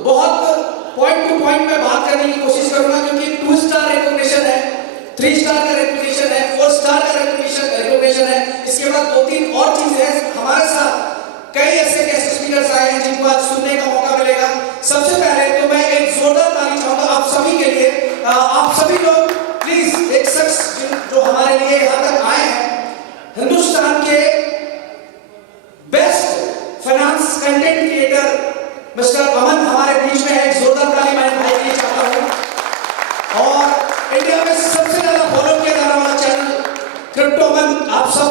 तो बहुत point two point में बात करने की कोशिश करूंगा, क्योंकि 2 स्टार रिकॉग्निशन है, 3 स्टार का रिकॉग्निशन है, 4 स्टार का रिकॉग्निशन है। इसके बाद 2-3 और चीजें हैं। हमारे साथ कई ऐसे गेस्ट स्पीकर्स आए हैं जिनको आज सुनने का मौका मिलेगा। सबसे पहले तो मैं एक जोरदार ताली चाहूंगा आप सभी के लिए। आप सभी लोग प्लीज, एक शख्स जो हमारे लिए यहाँ तक आए हैं, हिंदुस्तान के best finance content creator mister Aman हमारे बीच में है। एक जोरदार ताली मैं भाई के लिए चाहता हूँ। और इंडिया में सबसे ज्यादा फॉलो किया जाने वाला चैनल क्रिप्टो अमन, आप सब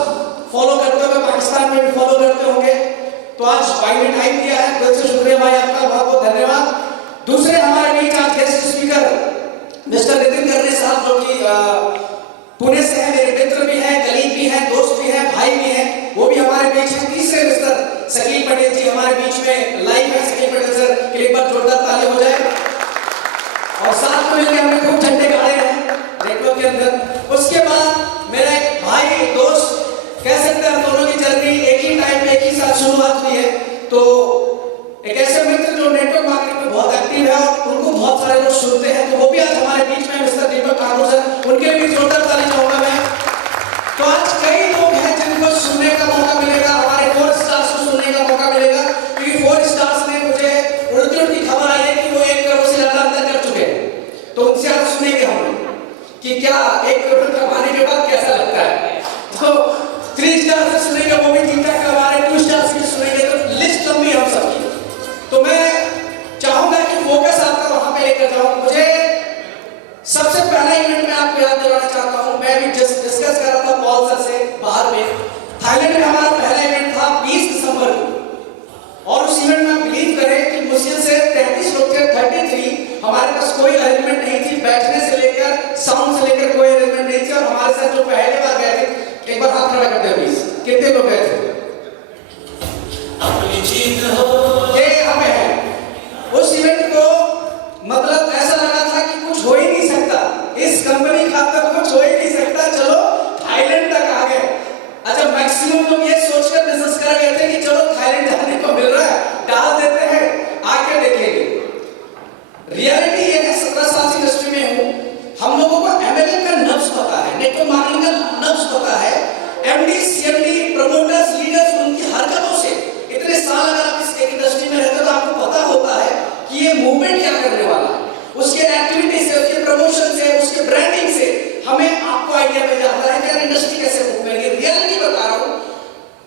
फॉलो करते होंगे, पाकिस्तान में भी फॉलो करते होंगे। तो आज भाई ने टाइम दिया है, दिल से शुक्रिया भाई आपका, बहुत बहुत धन्यवाद। दूसरे हमारे बीच आज गेस्ट स्पीकर मिस्टर नितिन करने साहब, जो कि पुणे से है, मेरे मित्र भी हैं, कलीग भी हैं, दोस्त भी हैं, भाई भी हैं, वो भी हमारे बीच हैं। तीसरे मिस्टर शकील पटेल जी हमारे बीच में लाइव है। शकील पटेल सर के लिए एक बार जोरदार ताली हो जाए। और साथ में मिलकर हमने खूब झंडे गाड़े हैं नेटवर्क के अंदर। उसके बाद मेरा एक भाई दोस्त, कह सकते हैं दोनों की जर्नी एक ही टाइम पे एक ही साथ शुरुआत हुई है। तो एक ऐसे मित्र जो नेटवर्क मार्केट में बहुत एक्टिव है और उनको बहुत सारे लोग सुनते हैं, तो वो भी आज हमारे बीच में मिस्टर दीपक ठाकुर सर, उनके भी जोरदार ताली चाहूंगा मैं। तो आज कई लोग हैं जिनको सुनने का मौका मिलेगा, हमारे 4 स्टार्स को सुनने का मौका मिलेगा, क्योंकि 4 स्टार्स ने मुझे उड़ती खबर आई है कि वो 1 करोड़ से ज्यादा अंतर कर चुके हैं। तो उनसे आज सुनेंगे हम कि क्या 1 करोड़ कमाने के बाद कैसा लगता है। तो 3 स्टार से सुनेंगे, वो भी ठीक ठाक, हमारे 2 स्टार्स भी सुनेंगे। तो लिस्ट लंबी हम सबकी। तो मैं चाहूंगा कि फोकस आपका वहां पे लेकर जाऊं। मुझे सबसे पहला इवेंट में आपको याद दिलाना चाहता हूं। मैं भी जस्ट डिस्कस कर रहा था पॉल सर से बाहर में, थाईलैंड में हमारा पहला इवेंट था 20 दिसंबर को। और उस इवेंट में बिलीव करें कि मुश्किल से 33 लोग थे, 33। हमारे पास कोई अरेंजमेंट नहीं थी, बैठने से लेकर साउंड से लेकर कोई अरेंजमेंट नहीं थी। और हमारे साथ जो पहले बार गए थे, एक बार हाथ खड़ा करते हैं प्लीज, कितने लोग गए थे? अपनी जीत हो ये हमें है। उस इवेंट को मतलब ऐसा लगा था कि कुछ हो ही नहीं सकता, इस कंपनी का तो कुछ हो ही नहीं सकता, चलो थाईलैंड तक आ गए। अच्छा, मैक्सिमम लोग ये सोचकर बिजनेस कर गए थे कि चलो थाईलैंड जाने को मिल रहा है, डाल देते हैं, आके देखेंगे। रियलिटी ये है, 17 साल से इंडस्ट्री में हूं, हम लोगों को एमएलएम का नब्ज पता है, नेटवर्क मार्केटिंग का नब्ज पता है। एमडी, सीएमडी, प्रमोटर्स, लीडर्स, उनकी हरकतों से इतने साल अगर आप इस इंडस्ट्री में रहते हो तो आपको पता होता है कि ये मूवमेंट क्या करने वाला है। उसके एक्टिविटी से, उसके प्रमोशन से, उसके ब्रांडिंग से हमें आपको आइडिया मिल जाता है कि यार इंडस्ट्री कैसे मूव करेगी। रियलिटी बता रहा हूं,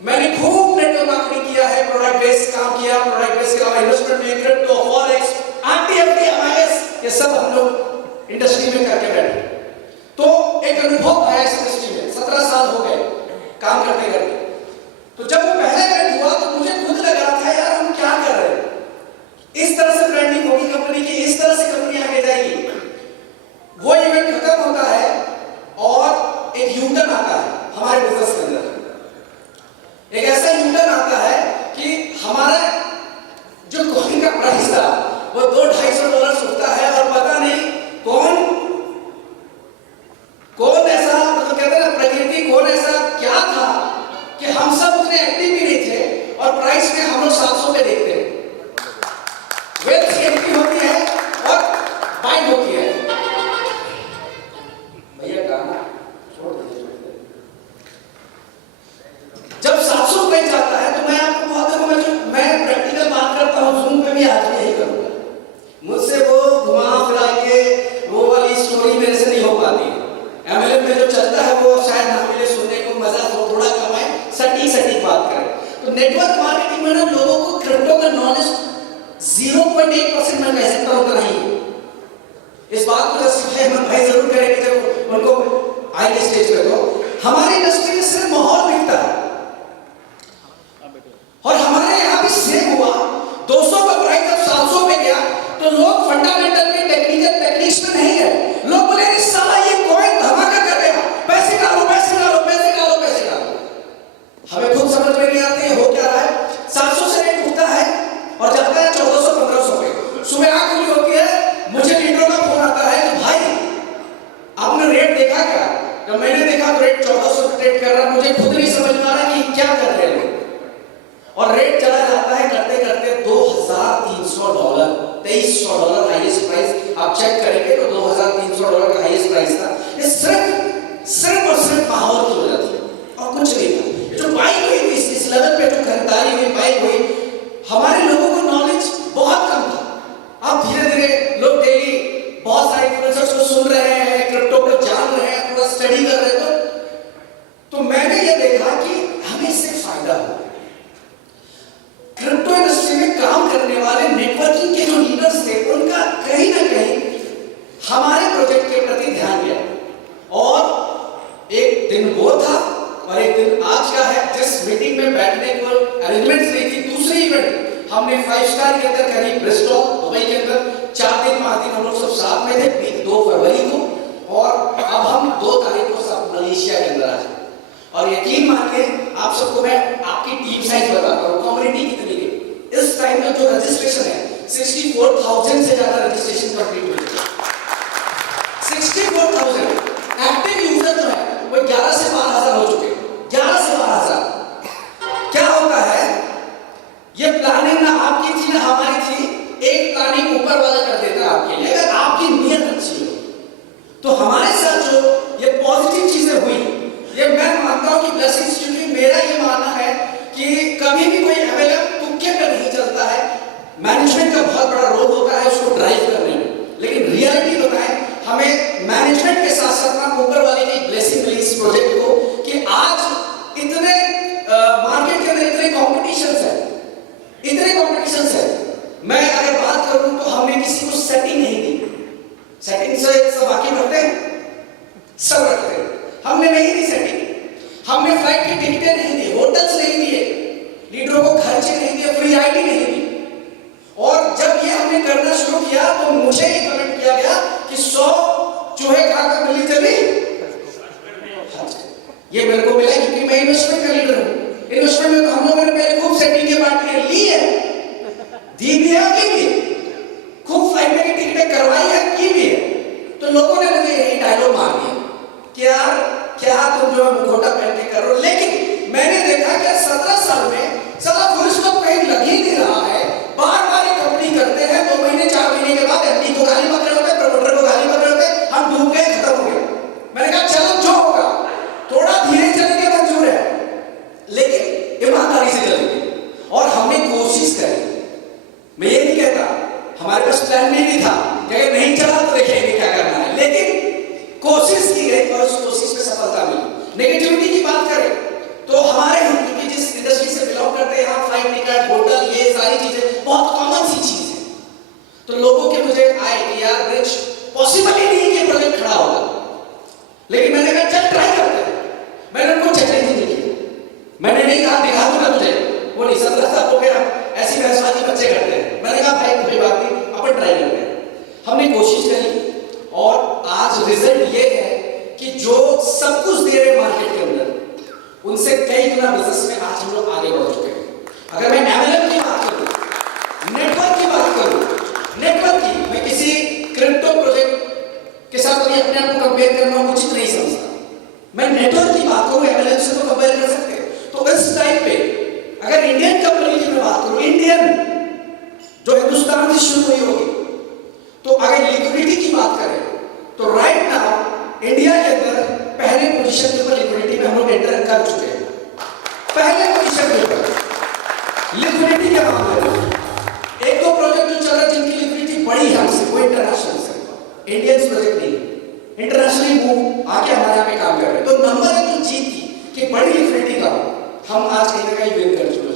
मैंने खूब नेटवर्क मार्केटिंग किया है, प्रोडक्ट बेस्ड काम किया, प्रोडक्ट बेस्ड के अलावा इन्वेस्टमेंट में क्रिप्टो, फॉरेक्स, एनटीएफटी, एमआईएस, ये सब हम लोग इंडस्ट्री में करके बैठे। तो एक अनुभव आया इस इंडस्ट्री में, 17 साल हो गए काम करते करते। तो जब वो पहला इवेंट हुआ तो मुझे खुद लग रहा था यार हम क्या कर रहे हैं, इस तरह से ब्रांडिंग होगी कंपनी की, इस तरह से कंपनी आगे जाएगी। वो इवेंट खत्म होता है और एक यूटर्न आता है हमारे बिजनेस के अंदर। एक ऐसा यूटर्न आता है कि हमारा जो कॉइन का प्राइस था वो $200-250 उठता है और पता नहीं कौन ऐसा, मतलब कहते हैं ना प्रकृति, कौन ऐसा क्या था कि हम सब उतने एक्टिव भी नहीं थे और प्राइस में हम लोग 700 पे देखते हैं। वेल्थ एंट्री होती है और बाइंग होती है। भैया गाना छोड़ दीजिए। जब 700 पे जाता है तो मैं आपको बहुत मैं प्रैक्टिकल बात करता हूँ, जूम पे भी आज भी यही करूंगा। मुझसे वो घुमा फिरा के वो वाली स्टोरी मेरे से नहीं हो पाती। एमएलएम में जो चलता है वो शायद ना मिले सुनने को, मजा थोड़ा कम है, सटीक बात करें। तो नेटवर्क मार्केटिंग में ना लोगों को क्रिप्टो का नॉलेज 0.1% मैं कह सकता हूं नहीं। इस बात को जस्टिफाई हम भाई जरूर करेंगे जब उनको आएंगे स्टेज पे। तो हमारी इंडस्ट्री में सिर्फ माहौल बिकता है और हमारे यहाँ भी सेम हुआ। 200 का प्राइस जब 700 पे गया तो लोग फंडामेंटल में, टेक्निकल टेक्निक्स में नहीं है। लोग बोले अरे साला ये कॉइन धमाका कर रहा है, पैसे डालो पैसे डालो पैसे डालो पैसे डालो। हमें खुद समझ में नहीं आती है हो क्या रहा है। 700 से रेट उठता है और जाता है 1400-1500 पे। सुबह आंख खुली होती है, मुझे लीडरों का फोन आता है कि भाई आपने रेट देखा क्या? जब मैंने देखा तो रेट 1400 पे ट्रेड कर रहा है, मुझे खुद $2300 हाईएस्ट प्राइस। आप चेक करेंगे तो $2300 का हाईएस्ट प्राइस था। ये सिर्फ और सिर्फ माहौल की वजह थी और कुछ नहीं था। ये जो बाइक हुई थी इस लेवल पे जो खरीदारी हुई बाइक हुई, हमारे लोगों को नॉलेज बहुत कम था। अब धीरे धीरे लोग डेली बहुत सारे इन्फ्लुएंसर्स को सुन रहे हैं, क्रिप्टो को जान रहे हैं, थोड़ा स्टडी कर रहे हैं। तो मैंने ये देखा कि हमें इससे फायदा हो। क्रिप्टो इंडस्ट्री में काम करने वाले नेटवर्किंग के जो लीडर्स थे उनका कहीं ना कहीं हमारे प्रोजेक्ट के प्रति ध्यान गया और एक दिन वो था और एक दिन आज का है। जिस मीटिंग में बैठने को अरेंजमेंट्स नहीं थी, दूसरी इवेंट हमने 5 स्टार के अंदर करी ब्रिस्टॉल दुबई के अंदर। 4 दिन 5 दिन हम लोग सब साथ में थे 2 फरवरी को, और अब हम 2 तारीख को सब मलेशिया के अंदर आ जाए। और यकीन मानिए आप सबको मैं आपकी टीम साइज बताता हूँ, कम्युनिटी कितनी है इस टाइम में। जो रजिस्ट्रेशन है 64,000 से ज्यादा रजिस्ट्रेशन कंप्लीट हो चुका है। 64,000 एक्टिव यूजर जो है वो 11 से 12,000 हो चुके हैं। 11 से 12,000। क्या होता है, ये प्लानिंग ना आपकी थी ना हमारी थी, एक प्लानिंग ऊपर वाला कर देता है आपके लिए। अगर आपकी नीयत अच्छी हो तो हमारे साथ जो ये पॉजिटिव चीजें हुई, ये मैं मानता हूं कि ब्लेसिंग्स। क्योंकि मेरा ये मानना है कि कभी भी कोई एमएलएम तुक्के पे नहीं चलता है। मैनेजमेंट का बहुत बड़ा रोल होता है उसको ड्राइव करने में, लेकिन रियलिटी बताएं हमें मैनेजमेंट के साथ साथ ऊपर वाले की ब्लेसिंग मिली इस प्रोजेक्ट को कि आज इतने मार्केट के अंदर इतने कॉम्पिटिशंस है। मैं अगर बात करूं तो हमने किसी को सेटिंग नहीं दी। सेटिंग से सब वाकिफ रखते हैं, सब रखते हैं। हमने नहीं दी सेटिंग। हमने फ्लाइट की टिकटें नहीं दी, होटल्स नहीं दिए, लीडरों को खर्चे नहीं दिए, फ्री आईडी नहीं दी। और जब ये हमने करना शुरू किया तो मुझे ये कमेंट किया गया कि 100 चूहे खाकर मिली चली। ये मेरे को मिला क्योंकि मैं इन्वेस्टमेंट का लीडर हूं। इन्वेस्टमेंट में तो हम लोगों ने पहले खूब सेटिंग की पार्टियां ली है, दी भी है, की भी खूब फ्लाइट की टिकटें करवाई है, की भी है। तो लोगों ने मुझे यही डायलॉग मार दिया कि यार क्या तुम जो मुखौटा पहन के कर रहे हो। लेकिन मैंने देखा कि 17 साल में साला फुल स्टॉप कहीं लग ही नहीं रहा है। बार-बार ये कंपनी करते हैं, 2 महीने 4 महीने के बाद एमडी को गाली बक रहे होते हैं, प्रमोटर को गाली बक रहे होते हैं, हम डूब गए, खत्म हो गया। मैंने कहा चलो जो होगा थोड़ा धीरे चलेंगे मंजूर है, लेकिन ईमानदारी से चलेंगे। और हमने कोशिश करी। मैं ये नहीं कहता हमारे पास प्लान नहीं था कि अगर नहीं चला तो देखेंगे क्या करना है, लेकिन कोशिश की गई और उस कोशिश में सफलता मिली। नेगेटिविटी की बात करें तो हमारे क्योंकि जिस इंडस्ट्री से बिलोंग करते हैं, यहाँ फ्लाइट टिकट, होटल, ये सारी चीजें बहुत कॉमन सी चीज है। तो लोगों के मुझे आए कि यार ब्रिज पॉसिबल ही नहीं कि प्रोजेक्ट खड़ा होगा, लेकिन मैंने कहा चल ट्राई करते हैं। मैंने उनको चैलेंज नहीं किया, मैंने नहीं कहा दिखा दूंगा तुझे, वो नहीं 17 साल हो गया ऐसी बहसबाजी बच्चे करते हैं। मैंने कहा भाई कोई बात नहीं, अपन ट्राई करते हैं। हमने कोशिश करी और आज रिजल्ट ये है कि जो सब कुछ दे रहे मार्केट के अंदर उनसे कई गुना बिजनेस में आज हम लोग आगे बढ़ चुके हैं। अगर मैं एमएलएम की बात करूं, नेटवर्क की बात करूं, नेटवर्क की मैं किसी क्रिप्टो प्रोजेक्ट के साथ कभी अपने आप को कंपेयर करना उचित नहीं समझता। मैं नेटवर्क की बात करूं, एमएलएम से तो कंपेयर कर सकते हैं। तो इस टाइम पे अगर इंडियन कंपनी की मैं बात करूं, इंडियन जो हिंदुस्तान से शुरू हुई होगी, तो अगर लिक्विडिटी की बात करें तो राइट नाउ इंडिया के अंदर पहले पोजीशन के ऊपर लिक्विडिटी में हम लोग एंटर कर चुके हैं। पहले पोजीशन के ऊपर लिक्विडिटी के मामले में 1-2 प्रोजेक्ट जो चल रहे जिनकी लिक्विडिटी बड़ी है हमसे, वो इंटरनेशनल से, इंडियन प्रोजेक्ट नहीं, इंटरनेशनली वो आके हमारे यहाँ पे काम कर रहे हैं। तो नंबर 1 जो जीत थी कि बड़ी लिक्विडिटी का हम आज कहीं ना कहीं विन कर चुके हैं।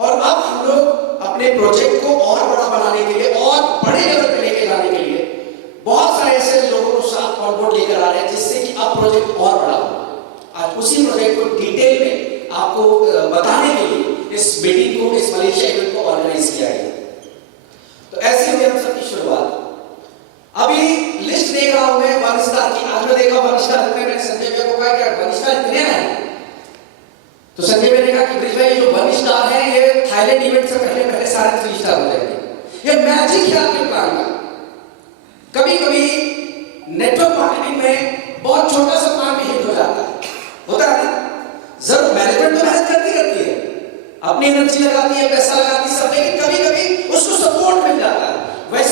और अब हम लोग अपने प्रोजेक्ट को और बड़ा बनाने के लिए और बड़े लेवल पे लेके जाने के लिए बहुत सारे ऐसे लोगों को साथ ऑन बोर्ड लेकर आ रहे हैं, जिससे कि अब प्रोजेक्ट और बड़ा हो। आज उसी प्रोजेक्ट को डिटेल में आपको बताने के लिए इस मीटिंग को, इस मलेशिया इवेंट को ऑर्गेनाइज किया गया। तो ऐसे हुई हम सबकी शुरुआत। अभी लिस्ट देख रहा हूं मैं 1 स्टार की। आज मैं देखा 1 स्टार में मैंने संजय भैया को कहा कि 1 स्टार इतने हैं, तो संजय भैया ने कहा कि ब्रिज भाई जो 1 स्टार है ये थाईलैंड इवेंट से पहले सारे 3 स्टार हो जाएंगे। ये मैजिक है आपके प्लान का। कभी कभी नेटवर्क मार्केटिंग में बहुत छोटा सा प्लान भी हिट हो जाता है, होता है ना। जरूर मैनेजमेंट तो मेहनत करती रहती है, अपनी एनर्जी लगाती है, पैसा लगाती है सब, लेकिन कभी कभी उसको सपोर्ट मिल जाता है। वैसे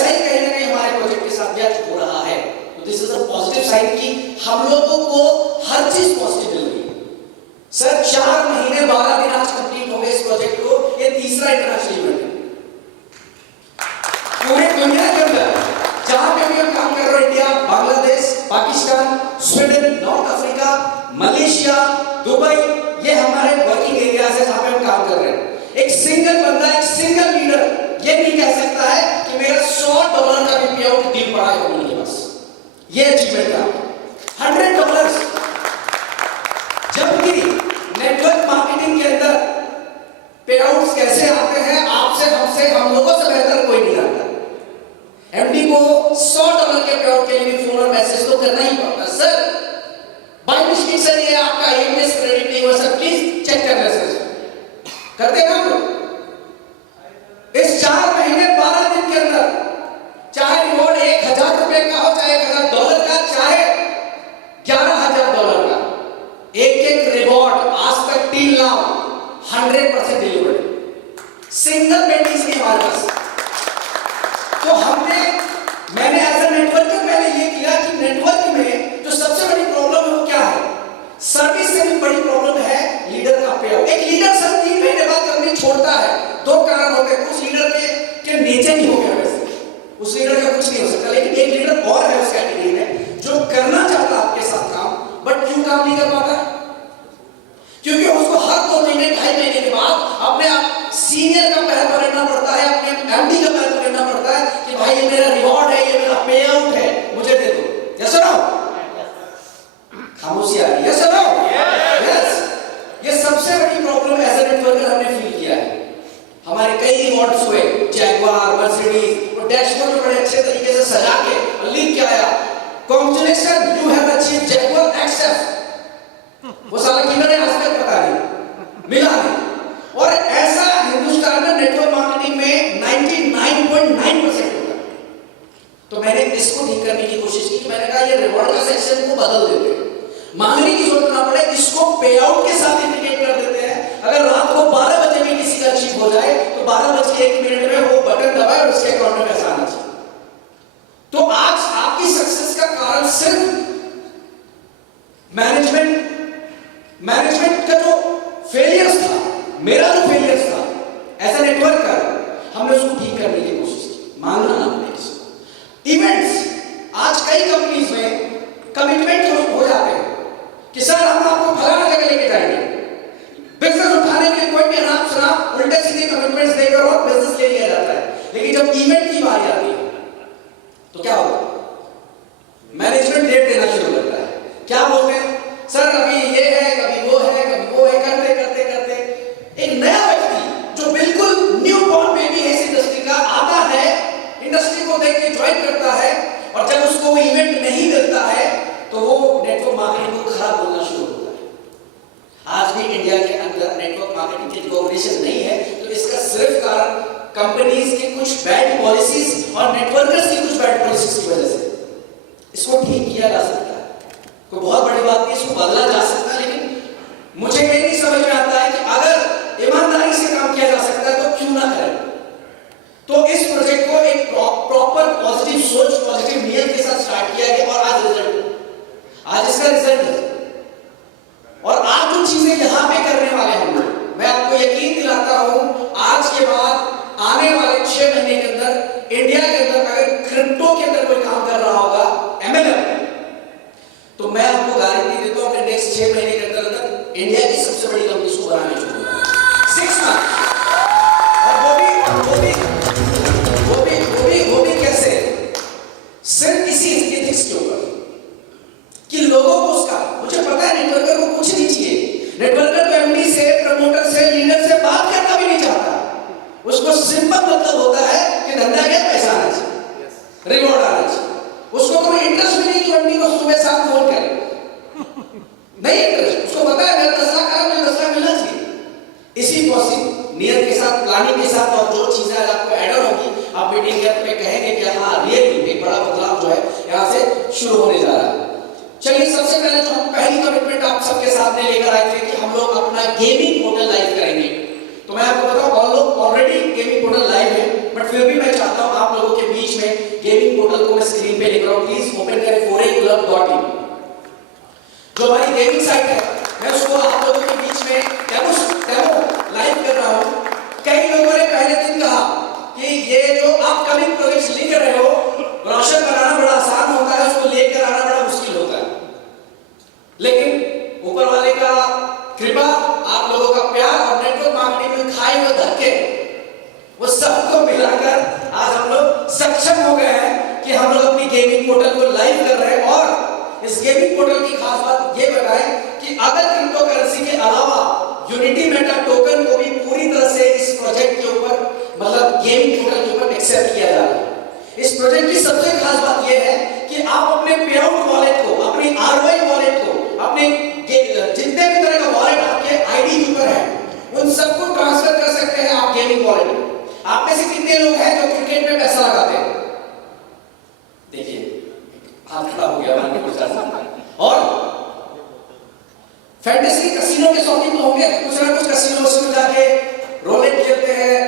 सिंगल बंदा, एक सिंगल लीडर ये नहीं कह सकता है कि मेरा $100 का भी पे आउट डील पड़ा है कंपनी के पास। ये अचीवमेंट था $100। जबकि नेटवर्क मार्केटिंग के अंदर पे आउट्स कैसे आते हैं आपसे, हमसे, हम लोगों से बेहतर कोई नहीं जानता। एमडी को $100 के पे आउट के लिए फोन और मैसेज तो करना ही पड़ता। सर बाय मिस्टेक सर ये आपका ईमेल क्रेडिट नहीं हुआ सर, प्लीज चेक कर मैसेज करते हैं हम लोग। इस 4 महीने 12 दिन के अंदर चाहे रिवॉर्ड $1000 का हो, चाहे $1000 का, चाहे $11,000 का, एक रिवॉर्ड आज तक till now 100% delivered, single pending नहीं हमारे पास। तो मैंने एज अ नेटवर्कर पहले ये किया कि नेटवर्क में जो सबसे बड़ी प्रॉब्लम है वो क्या है, सर्विस से भी बड़ी प्रॉब्लम है लीडर का पे आउट। एक लीडर सर 3 महीने बाद कंपनी छोड़ता है, 2 कारण होते हैं। कुछ लीडर के नीचे नहीं हो गया, वैसे उस लीडर का कुछ नहीं हो सकता, लेकिन एक लीडर और है उस कैटेगरी में जो करना चाहता है आपके साथ काम, बट क्यों काम नहीं कर पाता? क्योंकि उसको हर 2 महीने 2.5 महीने के बाद अपने आप सीनियर का पैर पकड़ना पड़ता है, अपने एमडी का पैर पकड़ना पड़ता है कि भाई ये मेरा रिवॉर्ड है, ये मेरा पे आउट है, मुझे दे दो। Yes no? खामोशी आ रही है। Yes no? यस। ये सबसे बड़ी प्रॉब्लम एज अ नेटवर्कर हमने फील किया है। हमारे कई रिवॉर्ड्स हुए, जैगवार, मर्सिडीज, और डैशबोर्ड में बड़े अच्छे तरीके से सजा के लिख के आया, congratulation you have achieved Jaguar XF. वो साला किधर है आज तक पता नहीं, मिला नहीं। और ऐसा हिंदुस्तान में नेटवर्क मार्केटिंग में 99.9% होता है। तो मैंने इसको ठीक करने की कोशिश की। मैंने कहा ये रिवॉर्ड का सेक्शन को बदल देते हैं, मांगने की जरूरत ना पड़े, इसको पे आउट के साथ इंडिकेट कर देते हैं। अगर रात को 12 बजे भी किसी का अचीव हो जाए तो 12:01 में वो बटन दबाए और उसके अकाउंट में पैसा आना चाहिए। तो आज आपकी सक्सेस का कारण सिर्फ मैनेजमेंट का जो फेलियर्स था, मेरा जो फेलियर्स था एज ए नेटवर्कर, हमने उसको ठीक करने की कोशिश की, मांगना ना पड़े इसको। इवेंट्स, आज कई कंपनीज में कमिटमेंट हो जाते हैं कि सर हम आपको फलाना जगह लेके जाएंगे। बिजनेस उठाने के लिए कोई भी अनाप शनाप उल्टे सीधे कमिटमेंट्स देकर और बिजनेस ले लिया जाता है। लेकिन जब इवेंट की बारी आती है तो क्या होता है? मैनेजमेंट डेट देना शुरू करता है। क्या बोलते हैं? सर अभी ये है, कभी वो है, कभी वो है, करते करते करते एक नया व्यक्ति जो बिल्कुल न्यू बॉर्न बेबी है इस इंडस्ट्री का आता है, इंडस्ट्री को देख के ज्वाइन करता है, और जब उसको वो इवेंट नहीं मिलता है तो वो नेटवर्क मार्केटिंग को खराब बोलना शुरू होता है। आज भी इंडिया के अंदर नेटवर्क मार्केटिंग की रिकॉग्निशन नहीं है, तो इसका सिर्फ कारण कंपनीज की कुछ बैड पॉलिसीज और नेटवर्कर्स की कुछ बैड पॉलिसीज की वजह से। इसको ठीक किया जा सकता है, कोई बहुत बड़ी बात नहीं, इसको बदला जा सकता है। लेकिन मुझे ये नहीं समझ में आता है कि अगर ईमानदारी से काम किया जा सकता है तो क्यों ना करें। तो इस प्रोजेक्ट को एक प्रॉपर पॉजिटिव सोच, पॉजिटिव नियत के साथ स्टार्ट किया गया और आज इसका रिजल्ट है। और आज जो चीजें यहां पे करने वाले हम लोग, मैं आपको यकीन दिलाता हूं आज के बाद आने वाले 6 महीने के अंदर इंडिया के अंदर अगर क्रिप्टो के अंदर कोई काम कर रहा होगा, MLM, तो मैं आपको गारंटी देता हूं कि नेक्स्ट 6 महीने के अंदर इंडिया की सबसे बड़ी कंपनी को बनाने शुरू होगा 6 मंथ। और वो भी कैसे? सिर्फ इसी एथिक्स के ऊपर कि लोगों को उसका, मुझे पता है नेटवर्कर को कुछ नहीं चाहिए। नेटवर्कर एमडी से, प्रमोटर से, लीडर से बात करना भी नहीं चाहता। उसको सिंपल मतलब होता है कि धंधा क्या, पैसा आना चाहिए, रिवॉर्ड आना चाहिए। उसको कोई इंटरेस्ट भी नहीं कि एमडी को सुबह शाम फोन करे, नहीं इंटरेस्ट। उसको पता है मेरा 10 लाख आया, मुझे 10 लाख मिलना चाहिए। इसी पॉसिबल नियत के साथ, प्लानिंग के साथ, और जो चीजें आज आपको ऐड होगी, आप मीटिंग में कहेंगे कि हाँ रियली एक बड़ा बदलाव जो है यहाँ से शुरू होने जा रहा है। चलिए सबसे पहले जो हम पहली कमिटमेंट आप सबके सामने लेकर आए थे कि हम लोग अपना गेमिंग पोर्टल लाइव करेंगे। तो मैं आपको बताऊं ऑलरेडी गेमिंग पोर्टल लाइव है, बट फिर भी मैं चाहता हूं आप लोगों के बीच में गेमिंग पोर्टल को मैं स्क्रीन पे लेकर आऊं। प्लीज ओपन करें forayclub.in, जो हमारी गेमिंग साइट है। मैं उसको आप लोगों के बीच में डेमो लाइव कर रहा हूं। कई लोगों ने पहले दिन कहा कि ये जो अपकमिंग प्रोजेक्ट्स लिख रहे हो, ब्रोशर बनाना बड़ा आसान होता है, उसको लेकर आना बड़ा मुश्किल होता है। लेकिन ऊपर वाले का कृपा, आप लोगों का प्यार और नेटवर्क मार्केटिंग में खाए हुए धक्के गेमिंग पोर्टल को लाइव कर रहे हैं और इस गेमिंग पोर्टल की खास बात ये बताएं कि अगर क्रिप्टो करेंसी के अलावा यूनिटी मेटा टोकन को भी पूरी तरह से इस प्रोजेक्ट के ऊपर मतलब गेमिंग पोर्टल के ऊपर एक्सेप्ट किया जा रहा है। इस प्रोजेक्ट की सबसे खास बात यह है कि आप अपने पे आउट वॉलेट को, अपनी आरओआई वॉलेट को, अपने जितने भी तरह का वॉलेट आपके आईडी के ऊपर है उन सबको ट्रांसफर कर सकते हैं आप गेमिंग वॉलेट में। आप में से कितने लोग हैं जो क्रिकेट में पैसा लगाते हैं? देखिए हाथ खड़ा हो गया। और फैंटेसी कैसीनो के शौकीन तो होंगे, कुछ ना कुछ कैसीनो में जाके रोलेट खेलते हैं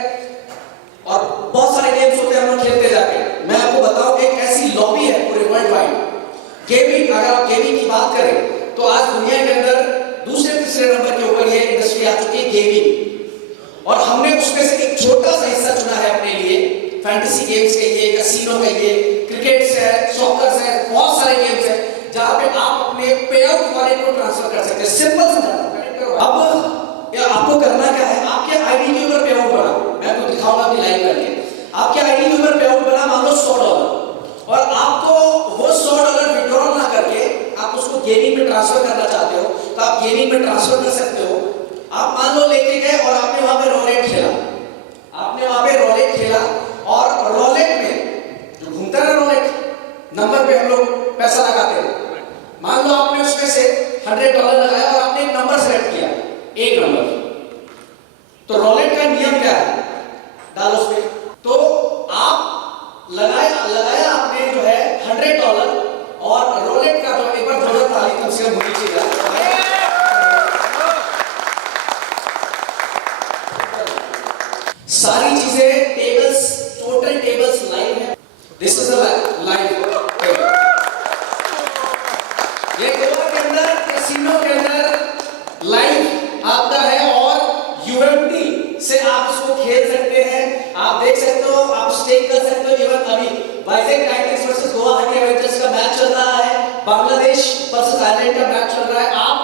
और बहुत सारे गेम्स होते हैं हम लोग खेलते जाके। मैं आपको बताऊं एक ऐसी लॉबी है पूरे वर्ल्ड वाइड गेमिंग, अगर आप गेमिंग की बात करें तो आज दुनिया के अंदर दूसरे तीसरे नंबर के ऊपर ये इंडस्ट्री आ चुकी है गेमिंग, और हमने उसमें से एक छोटा सा हिस्सा चुना है अपने लिए। फैंटेसी गेम्स कहिए, कैसीनो कहिए, क्रिकेट है, सॉकर है, बहुत सारे गेम्स है जहां पे आप अपने पे आउट वॉलेट को ट्रांसफर कर सकते हैं। सिंपल सा। अब आपको करना क्या है, आपके आईडी के ऊपर पे आउट बना, मैं आपको दिखाऊंगा अभी लाइव करके। आपके आईडी के ऊपर पे आउट बना मान लो $100, और आपको वो $100 विड्रॉल ना करके आप उसको गेमिंग में ट्रांसफर करना चाहते हो तो आप गेमिंग में ट्रांसफर कर सकते हो। आप मान लो लेके गए और आपने वहां पे रोलेट खेला, आपने वहां पे रोलेट खेला और रोलेट में जो घूमता है ना रोलेट, नंबर पे हम लोग पैसा लगाते हैं। मान लो आपने उसमें से $100 लगाया और आपने एक नंबर सेलेक्ट किया, एक नंबर, तो रोलेट का नियम क्या है, डालो उसमें, तो आप लगाया आपने जो है $100 और रोलेट का जो एक बार जोड़ा ताली कम से कम होनी चाहिए। सारी चीजें टेबल्स, टोटल टेबल्स लाइव है। दिस इज अ लाइव ये गोवा के अंदर कैसीनो के अंदर लाइव आता है और यूएमटी से आप इसको खेल सकते हैं, आप देख सकते हो, आप स्टेक कर सकते हो। इवन अभी Vizag tigers versus Goa Honey Avengers का मैच चल रहा है, बांग्लादेश वर्सेस आयरलैंड का मैच चल रहा है। आप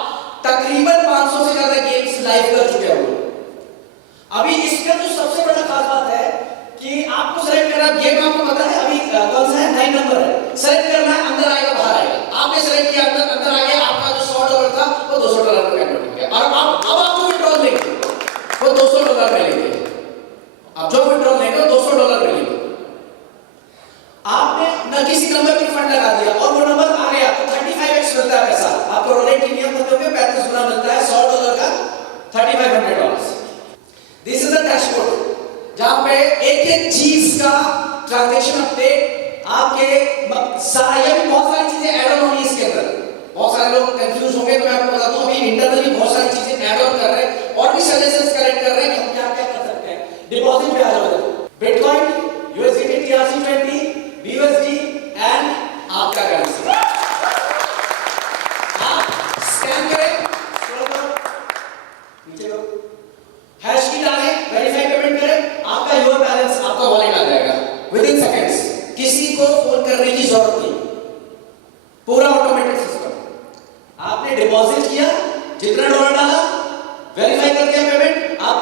तकरीबन 500 से ज्यादा गेम्स लाइव कर चुके हो। अभी इसका जो सबसे बड़ा खास बात है कि आपको सेलेक्ट करना, गेम आपको पता है अभी कौन सा है, 9 नंबर है, सेलेक्ट करना है, अंदर आएगा बाहर आएगा। आपने सेलेक्ट किया, अंदर आ गया, आपका जो $100 था वो $200 में कन्वर्ट हो गया। और अब आप जो विड्रॉल लेंगे वो $200 में लेंगे, आप जो विड्रॉल लेंगे वो $200 में लेंगे। आपने न किसी नंबर पर फंड लगा दिया और वो नंबर आ गया तो 35x मिलता है पैसा आपको। रोलेट की नियम पता होगा, 35 गुना मिलता है $100 का, $3500। दिस इज अ डैशबोर्ड जहां पे एक एक चीज का ट्रांजैक्शन अपडेट आपके ये भी बहुत सारी चीजें ऐड ऑन होंगी इसके अंदर। बहुत सारे लोग कंफ्यूज होंगे तो मैं आपको बता दूं अभी इंटरनली बहुत सारी चीजें ऐड ऑन कर रहे हैं और भी सजेशंस कलेक्ट कर रहे हैं कि हम क्या क्या कर सकते हैं। डिपॉजिट पे आ जाओ, bitcoin, USDT, TRC20, BUSD and आपका करेंसी। आप स्कैन करें, नीचे लो, हैश की डालें, वेरीफाई पेमेंट करें, आपका योर बैलेंस आपका वॉलेट आ जाएगा विदिन सेकंड्स। किसी को फोन करने की जरूरत नहीं, पूरा ऑटोमेटेड सिस्टम। आपने डिपॉजिट किया, जितना डॉलर डाला, वेरीफाई कर दिया पेमेंट, आप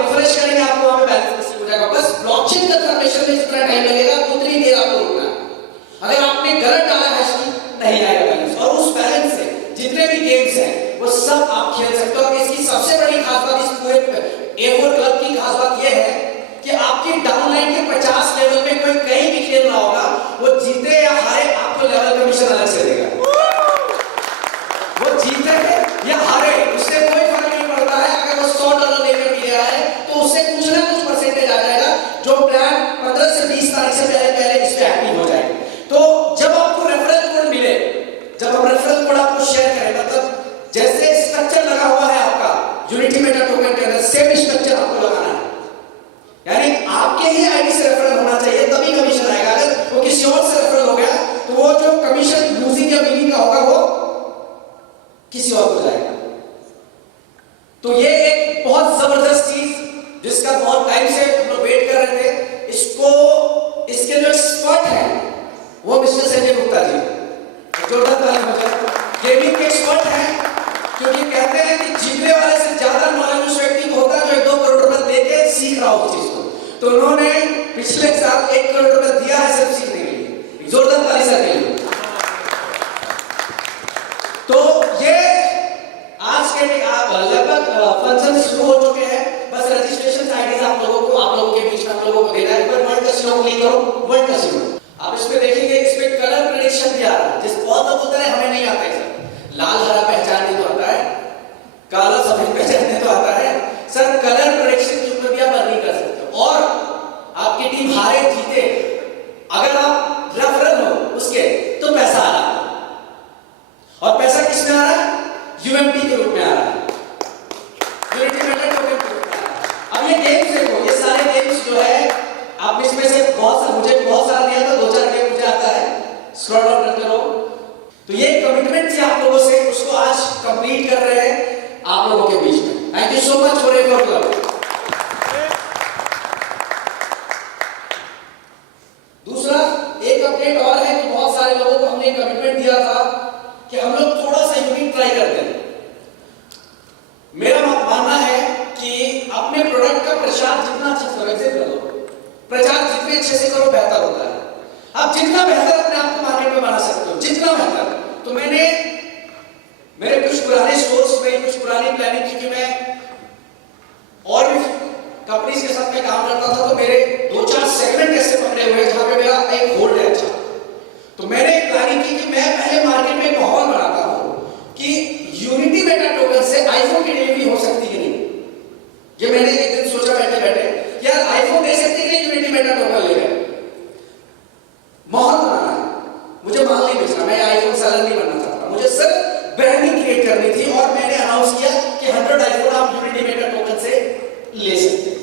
रिफ्रेश करेंगे, आपको वहां पे बैलेंस रिसीव हो जाएगा। बस ब्लॉकचेन कंफर्मेशन में जितना टाइम लगेगा उतनी देर आपको रुकना है। अगर आपने गलत डाला हैश की, नहीं आएगा बैलेंस, और उस बैलेंस से जितने भी गेम्स हैं वो सब आप खेल सकते हो। इसकी सबसे बड़ी खास बात, इस पूरे A4 क्लब की खास बात यह है कि आपके डाउनलाइन के 50 लेवल में कोई कहीं भी खेल रहा होगा, वो जीते या हारे आपको लेवल कमीशन अलग से देगा। वो जीते या हारे उससे कोई फर्क नहीं पड़ता है। अगर वो $100 लेकर भी रहा है तो उससे कुछ ना कुछ परसेंटेज आ जाएगा, जो प्लान 15 से 20 तारीख से पहले इस पे एक्टिव हो जाएगा। तो जब आपको रेफरल कोड मिले, जब हम रेफरल कोड आपको शेयर करें, मतलब जैसे स्ट्रक्चर लगा हुआ है आपका यूनिटी मेटा टोकन के अंदर, सेम स्ट्रक्चर आपको लगाना है। यानी आपके ही आईडी से रेफरल होना चाहिए तभी कमीशन आएगा। अगर वो किसी और से रेफरल हो गया तो वो जो कमीशन लूजिंग या विनिंग का होगा वो किसी और को जाएगा। तो ये एक बहुत जबरदस्त चीज जिसका बहुत टाइम से हम लोग वेट कर रहे थे, इसको इसके जो करो वर्ल्ड कंज्यूमर। आप इसमें देखेंगे इसमें कलर प्रेडिक्शन भी आ रहा है, जिस बहुत लोग होता है हमें नहीं आता है सर, लाल हरा पहचानने तो आता है, काला सफेद पहचानने तो आता है सर, कलर प्रेडिक्शन के ऊपर भी आप अर्निंग कर सकते हो। और आपकी टीम हारे जीते, अगर आप रेफरल हो उसके तो पैसा आ रहा है, और पैसा किस में आ रहा है? यूएमटी के रूप में आ रहा है, यूनिटी मेटा टोकन के रूप में आ रहा है। अब ये गेम्स देखो, ये सारे गेम्स जो है आप इसमें से मुझे बहुत सारा दिया था, 2-4 गेम मुझे आता है, स्क्रॉल डाउन करते रहो। तो ये कमिटमेंट थी आप लोगों से, उसको आज कंप्लीट कर रहे हैं आप लोगों के बीच में। Thank you so much for your club. दूसरा एक अपडेट और है कि बहुत सारे लोगों को हमने कमिटमेंट दिया था कि हम लोग थोड़ा सा यूनिक ट्राई करते हैं। मेरा मानना है कि अपने प्रोडक्ट का प्रचार जितना अच्छे से करो, प्रचार जितने अच्छे से करो बेहतर होता है। आप जितना बेहतर अपने आप को मार्केट में बना सकते हो, जितना बेहतर। तो मैंने मेरे कुछ पुराने स्टोर्स में कुछ पुरानी प्लानिंग, क्योंकि मैं और भी कंपनीज के साथ में काम करता था, तो मेरे 2-4 सेगमेंट ऐसे पकड़े हुए जहां पे मेरा एक होल्ड है अच्छा। तो मैंने प्लानिंग की कि मैं पहले मार्केट में एक माहौल बनाता हूं कि यूनिटी मेटा टोकन से आईफोन की डिलीवरी हो सकती है नहीं। ये मैंने एक दिन सोचा बैठे बैठे, यार आईफोन दे सकती है यूनिटी मेटा टोकन लेकर। माहौल बनाना है, मुझे माल नहीं बेचना, मैं आईफोन सेलर नहीं बनना चाहता, मुझे सिर्फ ब्रांडिंग क्रिएट करनी थी। और मैंने अनाउंस किया कि 100 आईफोन आप यूनिटी मेटा टोकन से ले सकते हैं।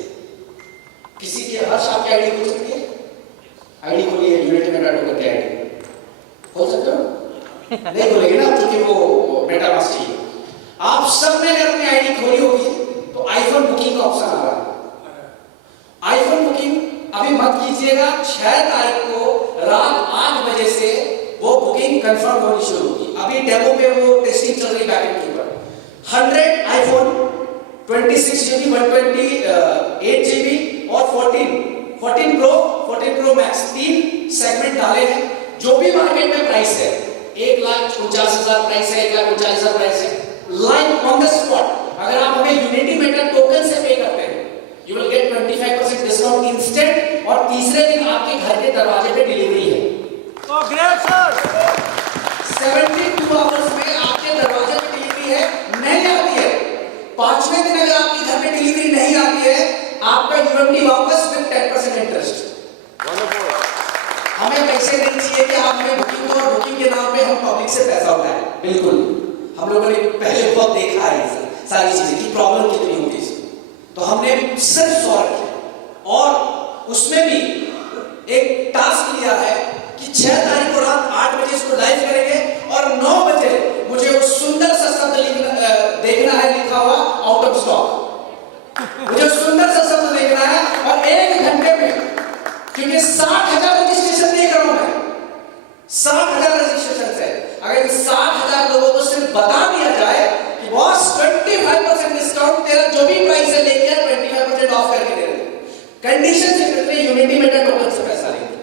किसी के हर शॉप की आईडी खोल सकती है, आईडी खोलिए यूनिटी मेटा टोकन की आईडी खोल सकते हो? नहीं खोलेंगे ना, क्योंकि वो मेटामास्क चाहिए। आप सब ने अगर अपनी आईडी खोली होगी तो आईफोन बुकिंग का ऑप्शन आ रहा है। आईफोन बुकिंग अभी मत कीजिएगा, 6 तारीख को रात 8 बजे से वो बुकिंग कंफर्म होनी शुरू होगी। अभी डेमो पे वो टेस्टिंग चल रही बैकएंड के ऊपर। 100 आईफोन 26 GB 128 GB और 14 प्रो 14 प्रो मैक्स 3 सेगमेंट डाले हैं। जो भी मार्केट में प्राइस है, 1,49,000 प्राइस है, 1,39,000 प्राइस है, लाइव ऑन द स्पॉट। अगर आप हमें यूनिटी मेटा टोकन से पे करते हैं, you will get 25% discount instant, और तीसरे दिन आपके घर के दरवाजे पे डिलीवरी है। तो ग्रेट सर, 72 आवर्स में आपके दरवाजे पे डिलीवरी है, नहीं आती है। 5वें दिन अगर आपके घर में डिलीवरी नहीं आती है, आपका यूएमटी वापस विद 10% इंटरेस्ट। हमें पैसे नहीं चाहिए कि आप हमें बुकिंग और बुकिंग के नाम पे हम पब्लिक से पैसा उठाएं। बिल्कुल, हम लोगों ने पहले बहुत देखा है सारी चीजें की प्रॉब्लम कितनी होती है, तो हमने सिर्फ सॉल्व किया। और उसमें भी एक टास्क लिया है कि 6 तारीख को रात 8 बजे इसको लाइव करेंगे, और 9 बजे मुझे वो सुंदर सा शब्द देखना है लिखा हुआ आउट ऑफ स्टॉक। मुझे सुंदर सा शब्द देखना है, और 1 घंटे में, क्योंकि 60,000 रजिस्ट्रेशन देख रहा हूं मैं, 60,000 रजिस्ट्रेशन है। अगर 60,000 लोगों को सिर्फ बता दिया जाए कि बॉस 25% डिस्काउंट, तेरा जो भी प्राइस है लेके 25% ऑफ करके दे रहे, कंडीशन से कितने यूनिटी मेटा टोकन से पैसा लेंगे।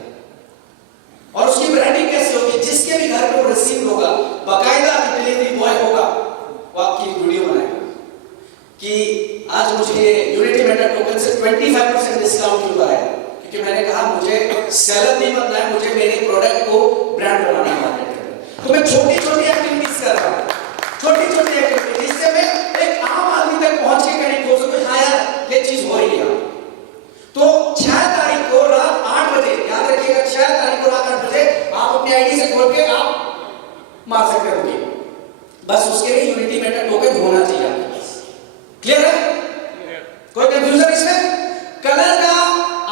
और उसकी ब्रांडिंग कैसे होगी? जिसके भी घर पे वो रिसीव होगा, बाकायदा डिलीवरी बॉय होगा, वो आपकी वीडियो बनाएगा कि आज मुझे यूनिटी मेटा टोकन से 25% डिस्काउंट क्यों आया, क्योंकि मैंने कहा मुझे सेलर नहीं बनना है, मुझे मेरे प्रोडक्ट को ब्रांड बनाना है मार्केट में। तो मैं छोटी-छोटी एक्टिविटीज कर रहा हूं, छोटी-छोटी एक्टिविटीज, जिससे मैं एक आम आदमी तक पहुंच के कनेक्ट हो सकूं। हाँ यार, ये चीज हो रही है। तो 6 तारीख को रात 8 बजे, याद रखिएगा, 6 तारीख को रात 8 बजे आप अपनी आईडी से खोल के आप मार सकते हो। बस उसके लिए यूनिटी मेटा टोकन होना चाहिए आपके पास। क्लियर है? कोई कंफ्यूजन इसमें? कलर का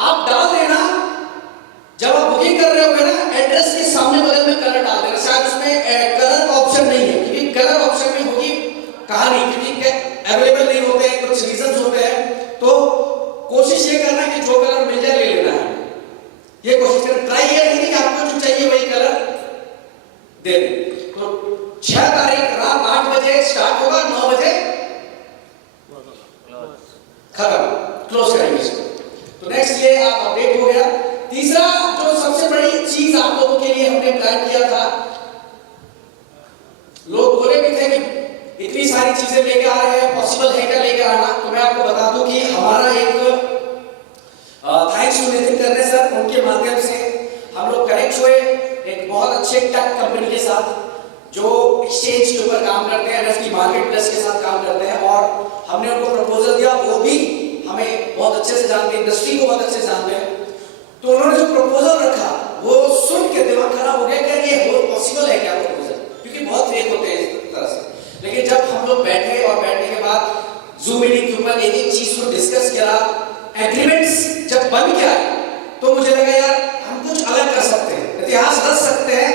आप डाल देना, जब आप बुकिंग कर रहे होगे ना, एड्रेस के सामने बगल में कलर डाल देना। शायद उसमें कलर का ऑप्शन नहीं है, क्योंकि कलर ऑप्शन में होगी कहानी, क्योंकि अवेलेबल नहीं होते हैं, कुछ रीजंस होते हैं। तो कोशिश ये करना कि जो कलर मिल जाए ले लेना है, ये कोशिश करना। ट्राई ये नहीं कि आपको जो चाहिए वही कलर दे दें। तो 6 तारीख रात 8 बजे स्टार्ट होगा, 9 बजे खत्म, क्लोज करेंगे इसको। तो नेक्स्ट ये आप अपडेट हो गया। तीसरा जो सबसे बड़ी चीज आप लोगों के लिए हमने प्लान किया था, लोग बोले भी थे कि इतनी सारी चीजें लेके आ रहे हैं, पॉसिबल है क्या लेके आना। तो मैं आपको बता दूं कि हमारा एक थैंक्स टू नितिन करने सर, उनके माध्यम से हम लोग कनेक्ट हुए एक बहुत अच्छे टेक कंपनी के साथ जो एक्सचेंज के ऊपर काम करते हैं, एनएफटी मार्केट प्लेस के साथ काम करते हैं। और हमने उनको प्रपोजल दिया, वो भी हमें बहुत अच्छे से जानते हैं, इंडस्ट्री को बहुत अच्छे से जानते हैं। तो उन्होंने जो प्रपोजल रखा वो सुन के दिमाग खराब हो गया कि ये वो पॉसिबल है क्या प्रपोजल, क्योंकि बहुत फेक होते हैं इस तरह से। लेकिन जब हम लोग बैठे और बैठने के बाद जूम मीटिंग के ऊपर एक एक चीज को डिस्कस किया, एग्रीमेंट्स जब बन गया तो मुझे लगा यार हम कुछ अलग कर सकते हैं, इतिहास रच सकते हैं,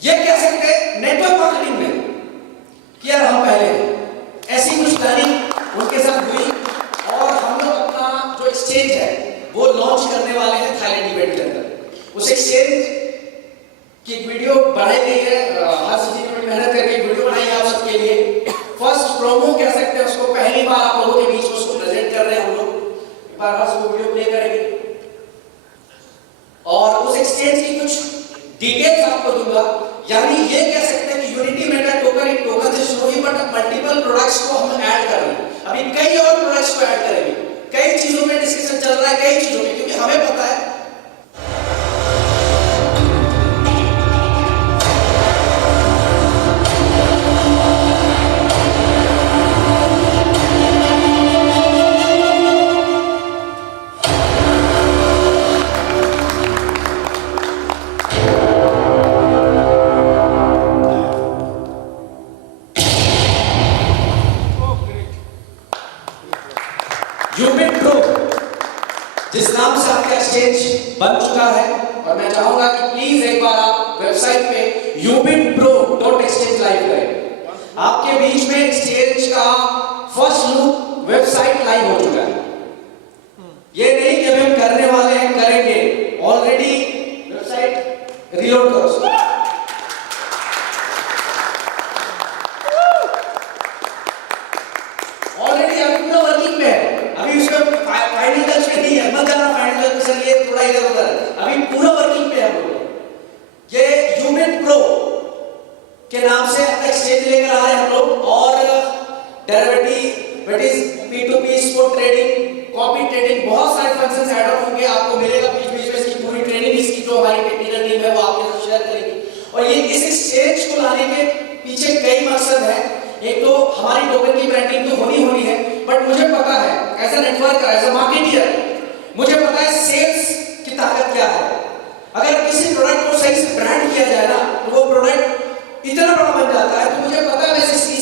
ये कह सकते हैं नेटवर्क मार्केटिंग में कि यार हम पहले ऐसी कुछ प्लानिंग उनके साथ हुई और हम लोग अपना जो एक्सचेंज है वो लॉन्च करने वाले हैं थाईलैंड इवेंट के अंदर। उस एक्सचेंज की एक वीडियो बनाई गई है, हर जी ने मेहनत करके वीडियो बनाई है आप सबके लिए। फर्स्ट प्रोमो कह सकते हैं उसको, पहली बार आप लोगों के बीच में उसको प्रेजेंट कर रहे हैं हम लोग। एक बार उसको वीडियो प्ले करेंगे और उस एक्सचेंज की कुछ डिटेल्स आपको दूंगा। यानी ये कह सकते हैं कि यूनिटी मेटा टोकन एक टोकन से शुरू हुई, बट मल्टीपल प्रोडक्ट्स को हम ऐड कर रहे हैं, अभी कई और प्रोडक्ट्स को ऐड करेंगे, कई चीजों में डिस्कशन चल रहा है, कई चीजों में, क्योंकि हमें पता है यूबिट प्रो जिस नाम से आपका एक्सचेंज बन चुका है, और मैं चाहूंगा कि प्लीज एक बार आप वेबसाइट पे ubitpro.exchange लाइव करें। आपके बीच में एक्सचेंज का फर्स्ट लुक वेबसाइट लाइव हो चुका है। ये नहीं कि हम करने वाले हैं, करेंगे, ऑलरेडी वेबसाइट रीलोड करो। ऑलरेडी अभी पूरा वर्किंग में है, अभी उसका फाइनल टच में नहीं है, मत जाना फाइनल टच सर, ये थोड़ा इधर उधर है, अभी पूरा वर्किंग में है हम लोग। ये यूबिट प्रो के नाम से एक्सचेंज लेकर आ रहे हैं हम लोग, और derivative what is P2P spot trading, copy trading, बहुत सारे फंक्शंस ऐड ऑन होंगे, आपको मिलेगा बीच बीच में। इसकी पूरी ट्रेनिंग इसकी जो हमारी टेक्निकल टीम है वो आपके साथ शेयर करेगी। और ये इस एक्सचेंज को लाने के पीछे कई मकसद है। एक तो हमारी टोकन की ब्रांडिंग तो होनी है, बट मुझे पता है as a networker, as a marketeer, मुझे पता है सेल्स की ताकत क्या है। अगर किसी प्रोडक्ट को सही से ब्रांड